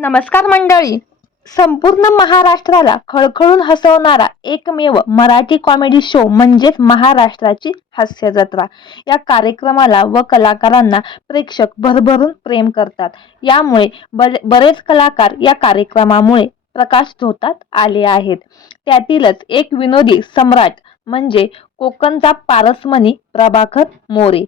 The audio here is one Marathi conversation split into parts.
नमस्कार मंडळी. संपूर्ण महाराष्ट्राला खळखळून हसवणारा एकमेव मराठी कॉमेडी शो म्हणजेच महाराष्ट्राची हास्य जत्रा. या कार्यक्रमाला व कलाकारांना प्रेक्षक भरभरून प्रेम करतात. यामुळे बरे बरेच कलाकार या कार्यक्रमामुळे प्रकाश धोतात आले आहेत. त्यातीलच एक विनोदी सम्राट म्हणजे कोकणचा पारसमणी प्रभाकर मोरे.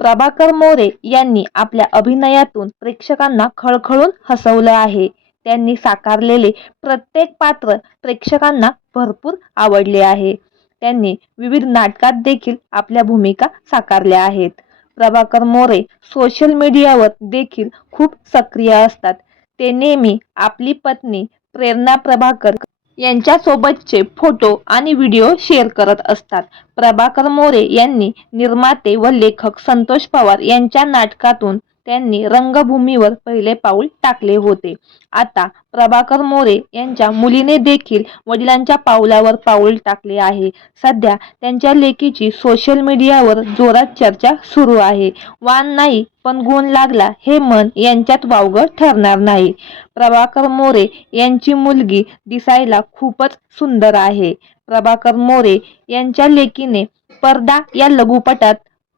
प्रभाकर मोरे यांनी आपल्या अभिनयातून प्रेक्षकांना खळखळून हसवलं आहे. त्यांनी साकारलेले प्रत्येक पात्र प्रेक्षकांना भरपूर आवडले आहे. त्यांनी विविध नाटकात देखील आपल्या भूमिका साकारल्या आहेत. प्रभाकर मोरे सोशल मीडियावर देखील खूप सक्रिय असतात. ते नेहमी आपली पत्नी प्रेरणा प्रभाकर यांच्यासोबतचे फोटो आणि व्हिडिओ शेअर करत असतात. प्रभाकर मोरे यांनी निर्माते व लेखक संतोष पवार यांच्या नाटकातून त्यांनी रंगभूमीवर पहिले पाऊल टाकले होते. आता प्रभाकर मोरे यांच्या मुलीने देखील वडिलांच्या पाऊलावर पाऊल टाकले आहे. सध्या त्यांच्या लेकीची सोशल मीडियावर जोरात चर्चा सुरू आहे. वान नाही पण गुण लागला हे मन यांच्यात वावगं ठरणार नाही. प्रभाकर मोरे यांची मुलगी दिसायला खूपच सुंदर आहे. प्रभाकर मोरे यांच्या लेकीने पर्दा या लघुपटात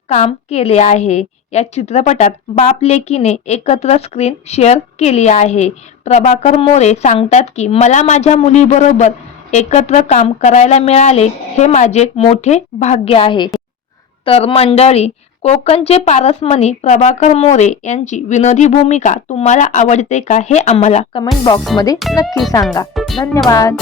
काम केले आहे. या चित्रपटात बाप लेकीने एकत्र स्क्रीन शेअर केली आहे. प्रभाकर मोरे सांगतात की मला माझ्या मुलीबरोबर एकत्र काम करायला मिळाले हे माझे मोठे भाग्य आहे. तर मंडळी कोकणचे पारसमणी प्रभाकर मोरे यांची विनोदी भूमिका तुम्हाला आवडते का हे आम्हाला कमेंट बॉक्समध्ये नक्की सांगा. धन्यवाद.